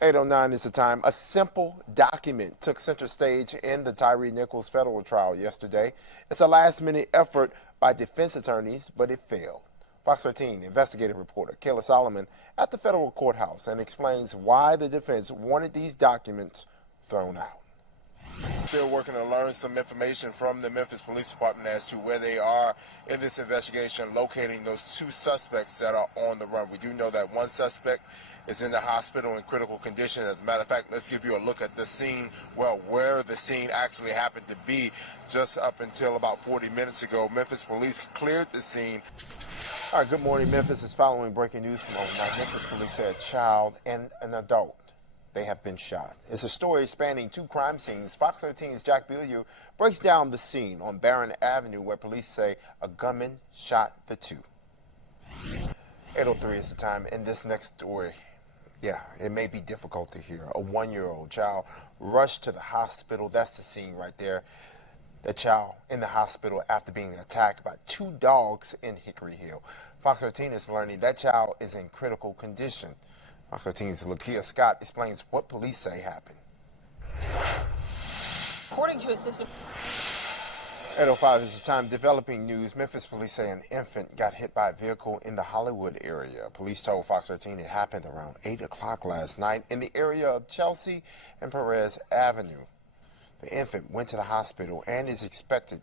8:09 is the time. A simple document took center stage in the Tyree Nichols federal trial yesterday. It's a last-minute effort by defense attorneys, but it failed. Fox 13 investigative reporter Kayla Solomon at the federal courthouse and explains why the defense wanted these documents thrown out. Still working to learn some information from the Memphis Police Department as to where they are in this investigation, locating those two suspects that are on the run. We do know that one suspect is in the hospital in critical condition. As a matter of fact, let's give you a look at the scene, well, where the scene actually happened to be. Just up until about 40 minutes ago, Memphis police cleared the scene. All right, good morning. Memphis is following breaking news from overnight. Memphis police said a child and an adult, they have been shot. It's a story spanning two crime scenes. Fox 13's Jack Billieu breaks down the scene on Barron Avenue where police say a gunman shot the two. 8:03 is the time. In this next story, yeah, it may be difficult to hear. A 1-year-old child rushed to the hospital. That's the scene right there. The child in the hospital after being attacked by two dogs in Hickory Hill. Fox 13 is learning that child is in critical condition. Fox 13's Lakia Scott explains what police say happened. According to Assistant 8:05 is the time. Developing news. Memphis police say an infant got hit by a vehicle in the Hollywood area. Police told Fox 13 it happened around 8 o'clock last night in the area of Chelsea and Perez Avenue. The infant went to the hospital and is expected,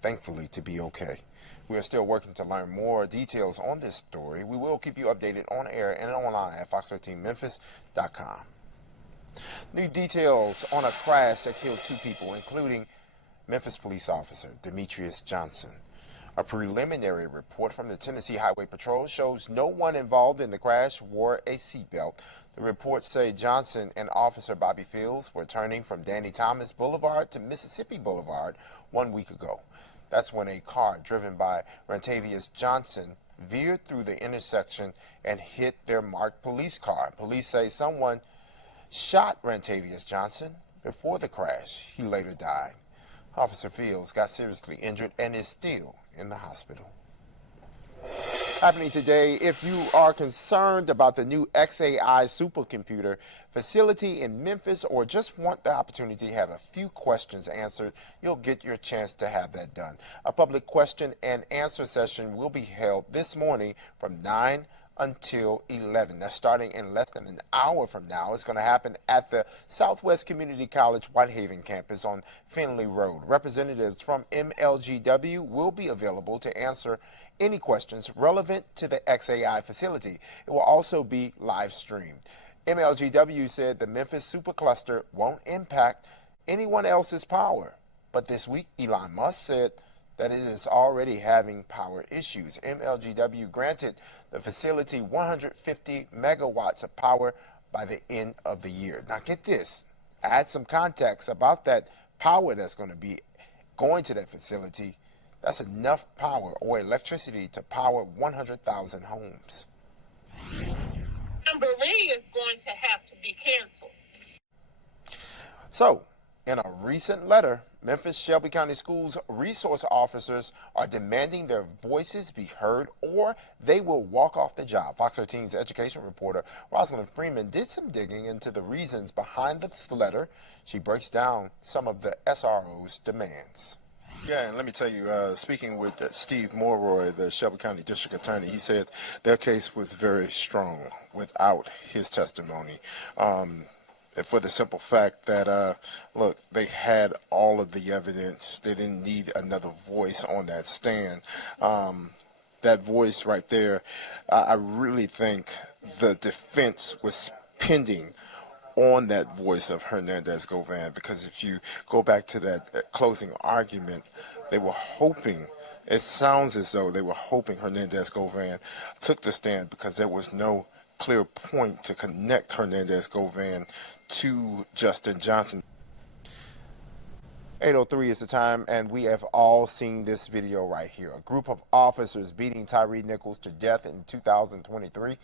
thankfully, to be okay. We are still working to learn more details on this story. We will keep you updated on air and online at fox13memphis.com. New details on a crash that killed two people, including Memphis police officer Demetrius Johnson. A preliminary report from the Tennessee Highway Patrol shows no one involved in the crash wore a seatbelt. The reports say Johnson and Officer Bobby Fields were turning from Danny Thomas Boulevard to Mississippi Boulevard 1 week ago. That's when a car driven by Rantavius Johnson veered through the intersection and hit their marked police car. Police say someone shot Rantavius Johnson before the crash. He later died. Officer Fields got seriously injured and is still in the hospital. Happening today, if you are concerned about the new XAI supercomputer facility in Memphis or just want the opportunity to have a few questions answered, you'll get your chance to have that done. A public question and answer session will be held this morning from 9 until 11. That's starting in less than an hour from now. It's going to happen at the Southwest Community College Whitehaven campus on Finley Road. Representatives from MLGW will be available to answer any questions relevant to the XAI facility. It will also be live streamed. MLGW said the Memphis supercluster won't impact anyone else's power. But this week, Elon Musk said that it is already having power issues. MLGW granted the facility 150 megawatts of power by the end of the year. Now get this, add some context about that power that's going to be going to that facility. That's enough power or electricity to power 100,000 homes. Jamboree is going to have to be canceled. So, in a recent letter, Memphis Shelby County Schools resource officers are demanding their voices be heard or they will walk off the job. Fox 13's education reporter Rosalind Freeman did some digging into the reasons behind this letter. She breaks down some of the SRO's demands. Yeah, and let me tell you, speaking with Steve Morroy, the Shelby County District Attorney, he said their case was very strong without his testimony. For the simple fact that, look, they had all of the evidence. They didn't need another voice on that stand. That voice right there, I really think the defense was pending on that voice of Hernandez-Govan, because if you go back to that closing argument, they were hoping, it sounds as though they were hoping Hernandez-Govan took the stand because there was no clear point to connect Hernandez-Govan to Justin Johnson. 8:03 is the time, and we have all seen this video right here. A group of officers beating Tyree Nichols to death in 2023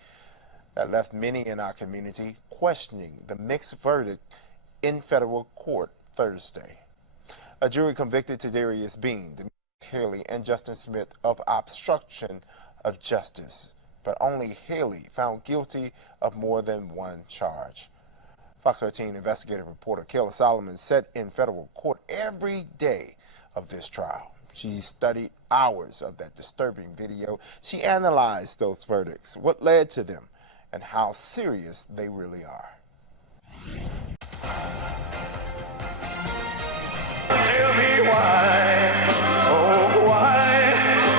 that left many in our community questioning the mixed verdict in federal court Thursday. A jury convicted Tadarius Bean, Haley, and Justin Smith of obstruction of justice, but only Haley found guilty of more than one charge. Fox 13 investigative reporter Kayla Solomon sat in federal court every day of this trial. She studied hours of that disturbing video. She analyzed those verdicts, what led to them, and how serious they really are. Tell me why, oh why,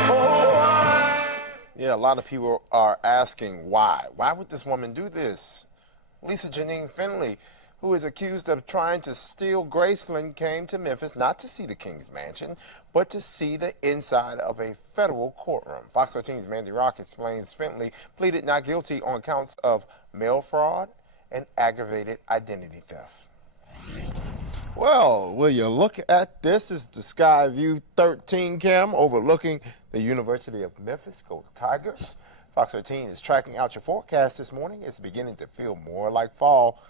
oh why. Yeah, a lot of people are asking why. Why would this woman do this? Lisa Janine Finley, who is accused of trying to steal Graceland, came to Memphis not to see the King's Mansion, but to see the inside of a federal courtroom. Fox 13's Mandy Rock explains Finley pleaded not guilty on counts of mail fraud and aggravated identity theft. Well, will you look at this? Is the Skyview 13 cam overlooking the University of Memphis. Go Tigers. Fox 13 is tracking out your forecast this morning. It's beginning to feel more like fall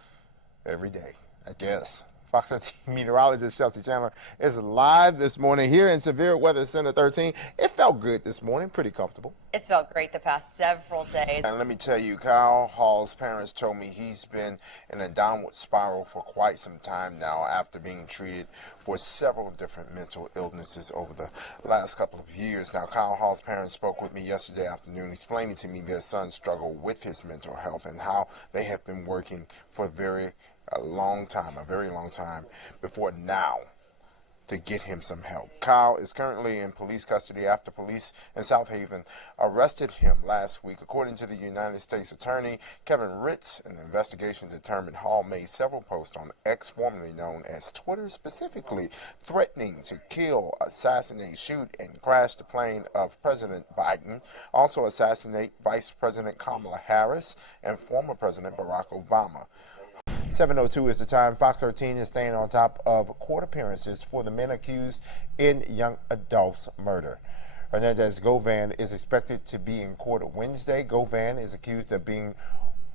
every day, I guess. Fox 13 meteorologist Chelsea Chandler is live this morning here in Severe Weather Center 13. It felt good this morning, pretty comfortable. It's felt great the past several days. And let me tell you, Kyle Hall's parents told me he's been in a downward spiral for quite some time now after being treated for several different mental illnesses over the last couple of years. Now, Kyle Hall's parents spoke with me yesterday afternoon explaining to me their son's struggle with his mental health and how they have been working for a very long time before now to get him some help. Kyle is currently in police custody after police in South Haven arrested him last week. According to the United States Attorney Kevin Ritz, an investigation determined Hall made several posts on X, formerly known as Twitter, specifically threatening to kill, assassinate, shoot, and crash the plane of President Biden, also assassinate Vice President Kamala Harris and former President Barack Obama. 7:02 is the time. Fox 13 is staying on top of court appearances for the men accused in young adults' murder. Hernandez Govan is expected to be in court Wednesday. Govan is accused of being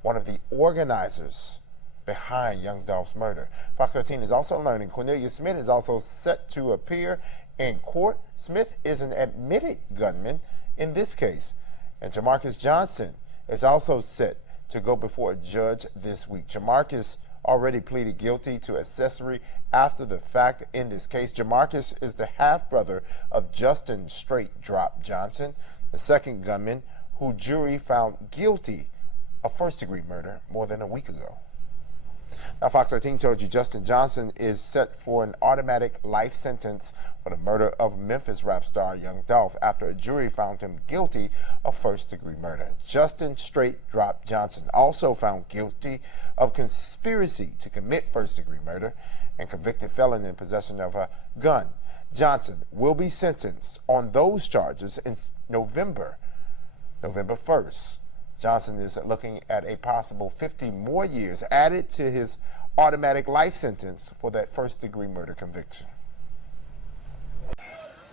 one of the organizers behind young adults' murder. Fox 13 is also learning Cornelia Smith is also set to appear in court. Smith is an admitted gunman in this case. And Jamarcus Johnson is also set to go before a judge this week. Jamarcus already pleaded guilty to accessory after the fact in this case. Jamarcus is the half-brother of Justin Straight Drop Johnson, the second gunman who jury found guilty of first-degree murder more than a week ago. Now, Fox 13 told you Justin Johnson is set for an automatic life sentence for the murder of Memphis rap star Young Dolph after a jury found him guilty of first-degree murder. Justin Straight Drop Johnson also found guilty of conspiracy to commit first-degree murder and convicted felon in possession of a gun. Johnson will be sentenced on those charges in November 1st. Johnson is looking at a possible 50 more years added to his automatic life sentence for that first-degree murder conviction.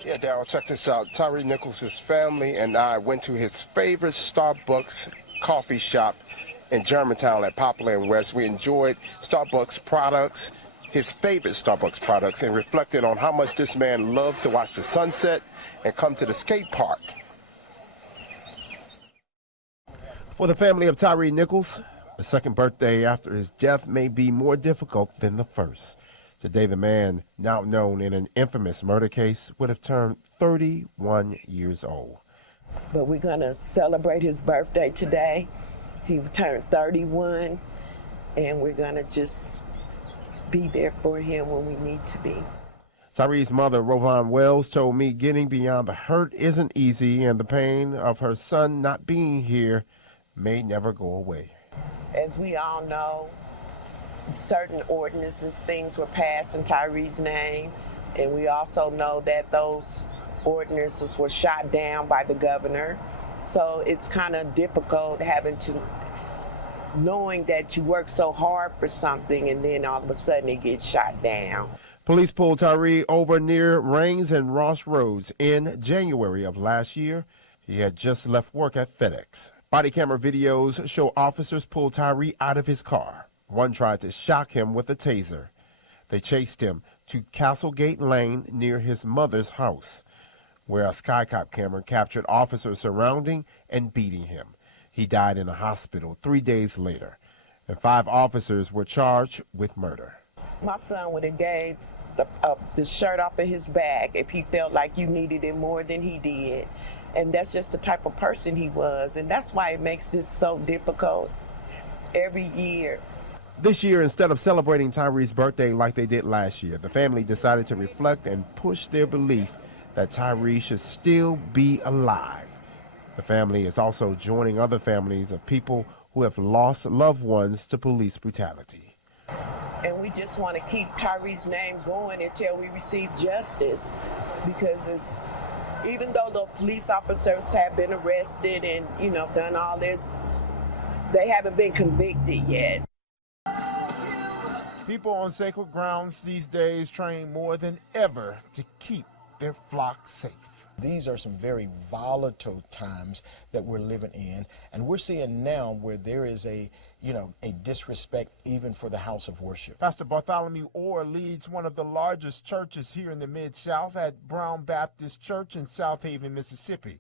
Yeah, Darryl, check this out. Tyree Nichols' family and I went to his favorite Starbucks coffee shop in Germantown at Poplar and West. We enjoyed Starbucks products, his favorite Starbucks products, and reflected on how much this man loved to watch the sunset and come to the skate park. For the family of Tyree Nichols, the second birthday after his death may be more difficult than the first. Today, the man, now known in an infamous murder case, would have turned 31 years old. But we're going to celebrate his birthday today. He turned 31, and we're going to just be there for him when we need to be. Tyree's mother, Rovon Wells, told me getting beyond the hurt isn't easy, and the pain of her son not being here may never go away. As we all know, certain ordinances, things were passed in Tyree's name, and we also know that those ordinances were shot down by the governor. So it's kind of difficult knowing that you work so hard for something and then all of a sudden it gets shot down. Police pulled Tyree over near Rains and Ross Roads in January of last year. He had just left work at FedEx. Body camera videos show officers pull Tyree out of his car. One tried to shock him with a taser. They chased him to Castlegate Lane near his mother's house, where a Skycop camera captured officers surrounding and beating him. He died in a hospital 3 days later. and 5 officers were charged with murder. My son would have gave the shirt off of his back if he felt like you needed it more than he did. And that's just the type of person he was. And that's why it makes this so difficult every year. This year, instead of celebrating Tyree's birthday like they did last year, the family decided to reflect and push their belief that Tyree should still be alive. The family is also joining other families of people who have lost loved ones to police brutality. And we just want to keep Tyree's name going until we receive justice, because even though the police officers have been arrested and, done all this, they haven't been convicted yet. People on sacred grounds these days train more than ever to keep their flock safe. These are some very volatile times that we're living in, and we're seeing now where there is a disrespect even for the house of worship. Pastor Bartholomew Orr leads one of the largest churches here in the Mid-South at Brown Baptist Church in South Haven, Mississippi.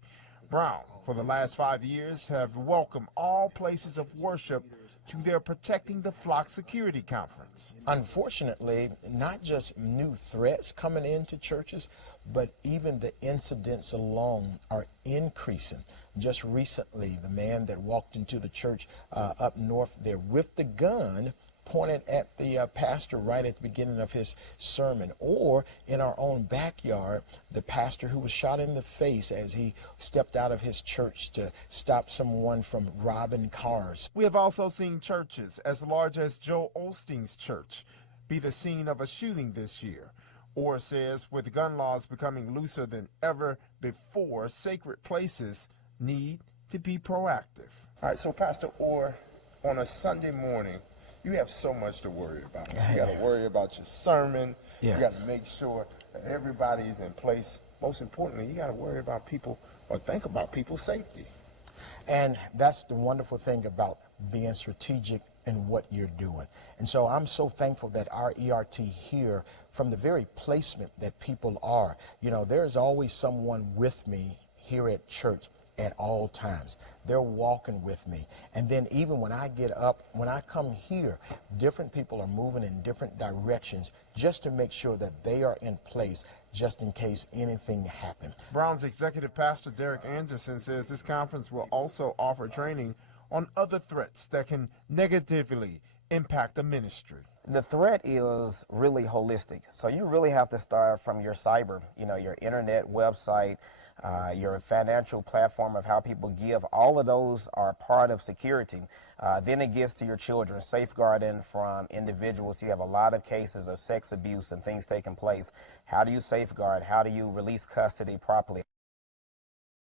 Brown, for the last 5 years, have welcomed all places of worship to their Protecting the Flock Security Conference. Unfortunately, not just new threats coming into churches, but even the incidents alone are increasing. Just recently, the man that walked into the church up north there with the gun pointed at the pastor right at the beginning of his sermon, or in our own backyard, the pastor who was shot in the face as he stepped out of his church to stop someone from robbing cars. We have also seen churches as large as Joel Osteen's church be the scene of a shooting this year. Orr says with gun laws becoming looser than ever before, sacred places need to be proactive. All right, so Pastor Orr, on a Sunday morning, you have so much to worry about. You got to worry about your sermon. Yes. You got to make sure that everybody's in place. Most importantly, you got to worry about people, or think about people's safety. And that's the wonderful thing about being strategic in what you're doing. And so I'm so thankful that our ERT here, from the very placement that people are, there's always someone with me here at church at all times. They're walking with me. And then even when I get up, when I come here, different people are moving in different directions just to make sure that they are in place just in case anything happens. Brown's executive pastor, Derek Anderson, says this conference will also offer training on other threats that can negatively impact the ministry. The threat is really holistic. So you really have to start from your cyber, your internet website, your financial platform of how people give. All of those are part of security. Then it gets to your children, safeguarding from individuals. You have a lot of cases of sex abuse and things taking place. How do you safeguard? How do you release custody properly?